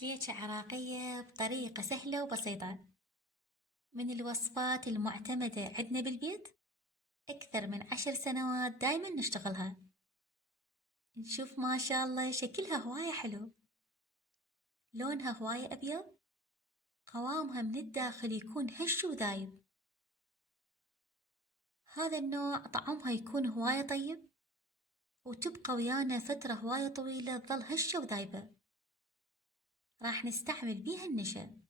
كليتشة عراقية بطريقة سهلة وبسيطة، من الوصفات المعتمدة عندنا بالبيت. أكثر من 10 سنوات دايما نشتغلها. نشوف ما شاء الله شكلها هواية حلو، لونها هواية أبيض، قوامها من الداخل يكون هش وذايب. هذا النوع طعمها يكون هواية طيب، وتبقى ويانا فترة هواية طويلة تظل هشة وذايبة. راح نستعمل بيها النشا،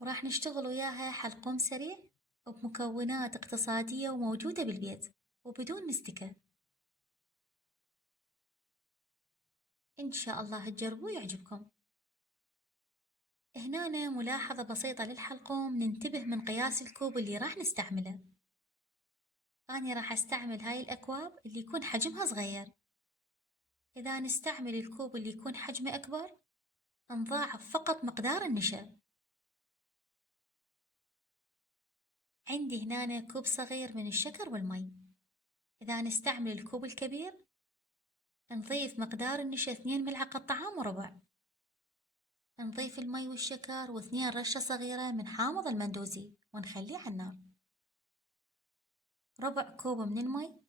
وراح نشتغل وياها حلقوم سريع وبمكونات اقتصادية وموجودة بالبيت وبدون مستكة. إن شاء الله تجربوا يعجبكم. هنا ملاحظة بسيطة للحلقوم، ننتبه من قياس الكوب اللي راح نستعمله. أنا راح أستعمل هاي الأكواب اللي يكون حجمها صغير. إذا نستعمل الكوب اللي يكون حجمه أكبر نضاعف فقط مقدار النشا. عندي هنا كوب صغير من الشكر والمي. إذا نستعمل الكوب الكبير نضيف مقدار النشا 2 ملعقة طعام وربع. نضيف المي والشكر و2 رشة صغيرة من حامض المندوزي ونخليه على النار. ربع كوب من المي،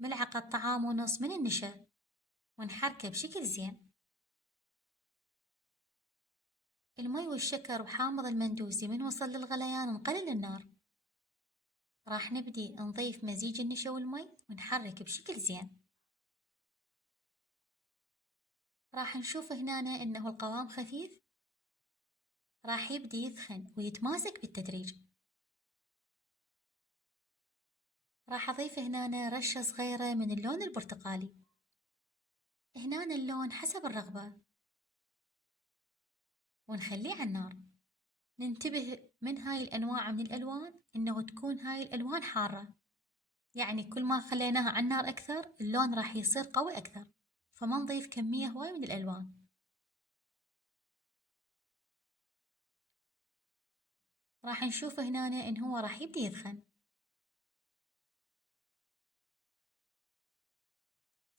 ملعقة طعام ونص من النشا، ونحركه بشكل زين. المي والشكر وحامض المندوزي من وصل للغليان نقلل النار. راح نبدي نضيف مزيج النشا والمي ونحرك بشكل زين. راح نشوف هنا انه القوام خفيف، راح يبدي يثخن ويتماسك بالتدريج. راح أضيف هنا رشة صغيرة من اللون البرتقالي. هنا اللون حسب الرغبة، ونخليه على النار. ننتبه من هاي الأنواع من الألوان إنه تكون هاي الألوان حارة، يعني كل ما خليناها على النار أكثر اللون راح يصير قوي أكثر، فما نضيف كمية هواي من الألوان. راح نشوف هنا إن هو راح يبدي يدخن.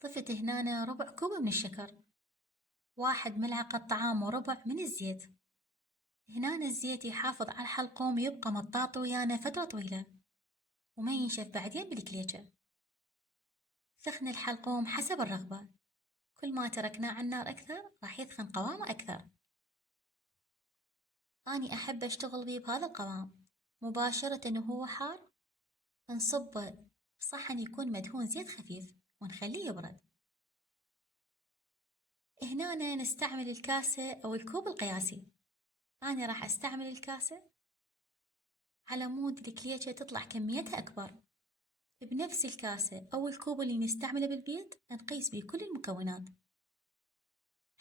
ضفت هنا ربع كوب من الشكر، 1 ملعقة طعام وربع من الزيت. هنا الزيت يحافظ على الحلقوم يبقى مطاط ويانا فترة طويلة وما ينشف بعدين بالكليتشة. سخن الحلقوم حسب الرغبة، كل ما تركناه على النار أكثر راح يثخن قوامه أكثر. أني أحب أشتغل بيه بهذا القوام مباشرة وهو حار. نصبه بصحن يكون مدهون زيت خفيف ونخليه يبرد. هنا نستعمل الكاسة أو الكوب القياسي. أنا راح أستعمل الكاسة على مود الكليتشة تطلع كميتها أكبر. بنفس الكاسة أو الكوب اللي نستعمله بالبيت نقيس بيه كل المكونات.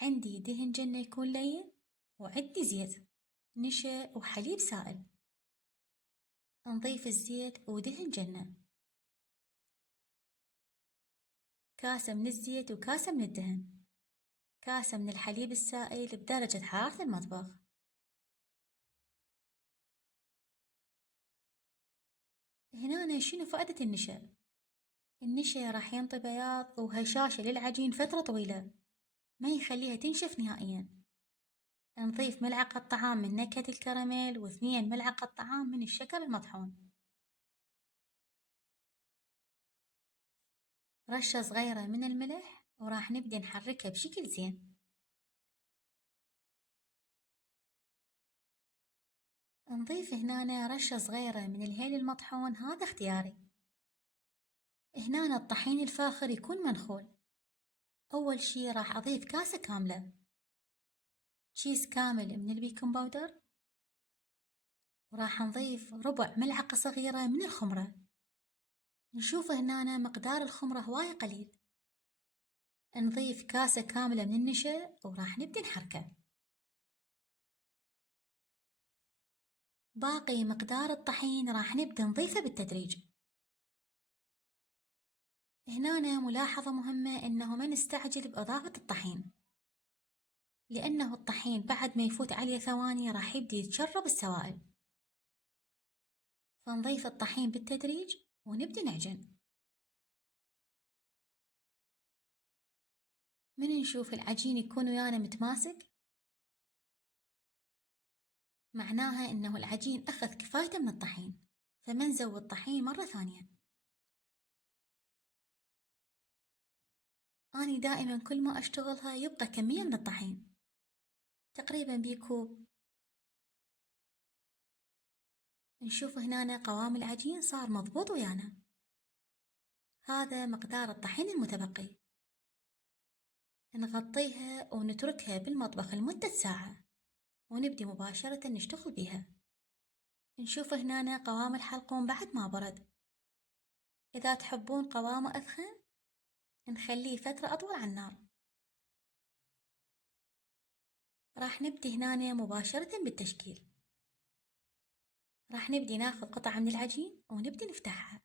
عندي دهن جنة يكون لين، وعندي زيت، نشا وحليب سائل. نضيف الزيت ودهن جنة، كاسة من الزيت وكاسة من الدهن، كاسة من الحليب السائل بدرجة حرارة المطبخ. هنا شنو فائدة النشا؟ النشا راح ينطي بياض وهشاشة للعجين فترة طويلة، ما يخليها تنشف نهائيا. نضيف ملعقة طعام من نكهة الكراميل و2 ملعقة طعام من الشكر المطحون. رشة صغيرة من الملح، وراح نبدأ نحركها بشكل زين. نضيف هنا رشة صغيرة من الهيل المطحون، هذا اختياري. هنا الطحين الفاخر يكون منخول. أول شي راح أضيف كاسة كاملة كيس كامل من البيكنج باودر، وراح نضيف ربع ملعقة صغيرة من الخمرة. نشوف هنا مقدار الخمرة هواية قليل. نضيف كاسة كاملة من النشا وراح نبدأ نحركه. باقي مقدار الطحين راح نبدأ نضيفه بالتدريج. هنا ملاحظة مهمة إنه ما نستعجل بإضافة الطحين، لأنه الطحين بعد ما يفوت عليه ثواني راح يبدأ يتشرب السوائل. فنضيف الطحين بالتدريج ونبدأ نعجن. من نشوف العجين يكون ويانا متماسك معناها إنه العجين أخذ كفايته من الطحين، فما نزود طحين مرة ثانية. أني دائما كل ما أشتغلها يبقى كمية من الطحين تقريبا بكوب. نشوف هنا قوام العجين صار مضبوط ويانا، هذا مقدار الطحين المتبقي. نغطيها ونتركها بالمطبخ لمدة ساعة ونبدي مباشرة نشتغل بها. نشوف هنا قوام الحلقوم بعد ما برد، إذا تحبون قوامه أثخن نخليه فترة أطول على النار. راح نبدي هنا مباشرة بالتشكيل. راح نبدي ناخذ قطعة من العجين ونبدي نفتحها.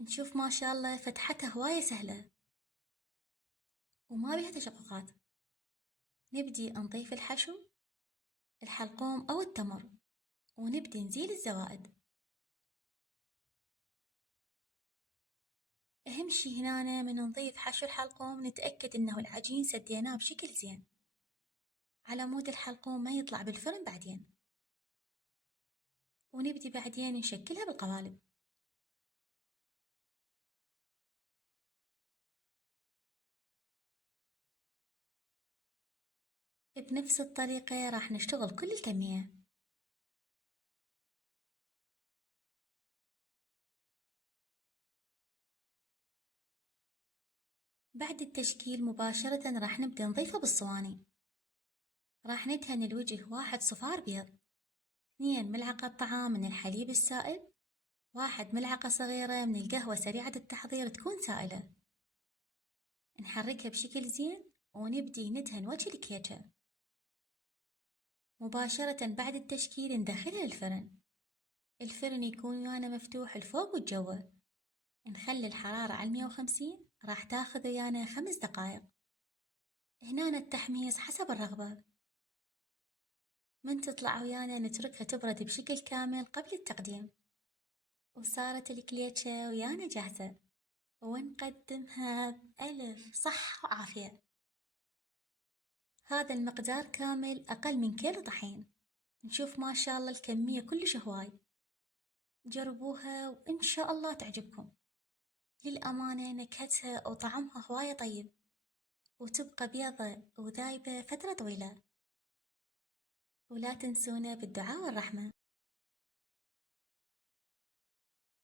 نشوف ما شاء الله فتحتها هواية سهلة وما بيها تشققات. نبدي نضيف الحشو، الحلقوم أو التمر، ونبدي نزيل الزوائد. أهم شي هنا من نضيف حشو الحلقوم نتأكد إنه العجين سديناه بشكل زين على مود الحلقوم ما يطلع بالفرن بعدين. ونبدي بعدين نشكلها بالقوالب. بنفس الطريقة راح نشتغل كل الكمية. بعد التشكيل مباشرة راح نبدأ نضيفه بالصواني. راح ندهن الوجه 1 صفار بيض، 2 ملعقة طعام من الحليب السائل، 1 ملعقة صغيرة من القهوة سريعة التحضير تكون سائلة. نحركها بشكل زين ونبدي ندهن وجه الكيكة. مباشرة بعد التشكيل ندخلها الفرن. الفرن يكون ويانا مفتوح الفوق والجوا. نخلي الحرارة على 150، راح تاخذ ويانا 5 دقائق. هنا التحميص حسب الرغبة. من تطلع ويانا نتركها تبرد بشكل كامل قبل التقديم، وصارت الكليتشة ويانا جاهزة ونقدمها بألف صحة وعافية. هذا المقدار كامل أقل من كيلو طحين. نشوف ما شاء الله الكمية كلش هواي. جربوها وإن شاء الله تعجبكم. للأمانة نكهتها وطعمها هواية طيب، وتبقى بيضة وذايبة فترة طويلة. ولا تنسونا بالدعاء والرحمة.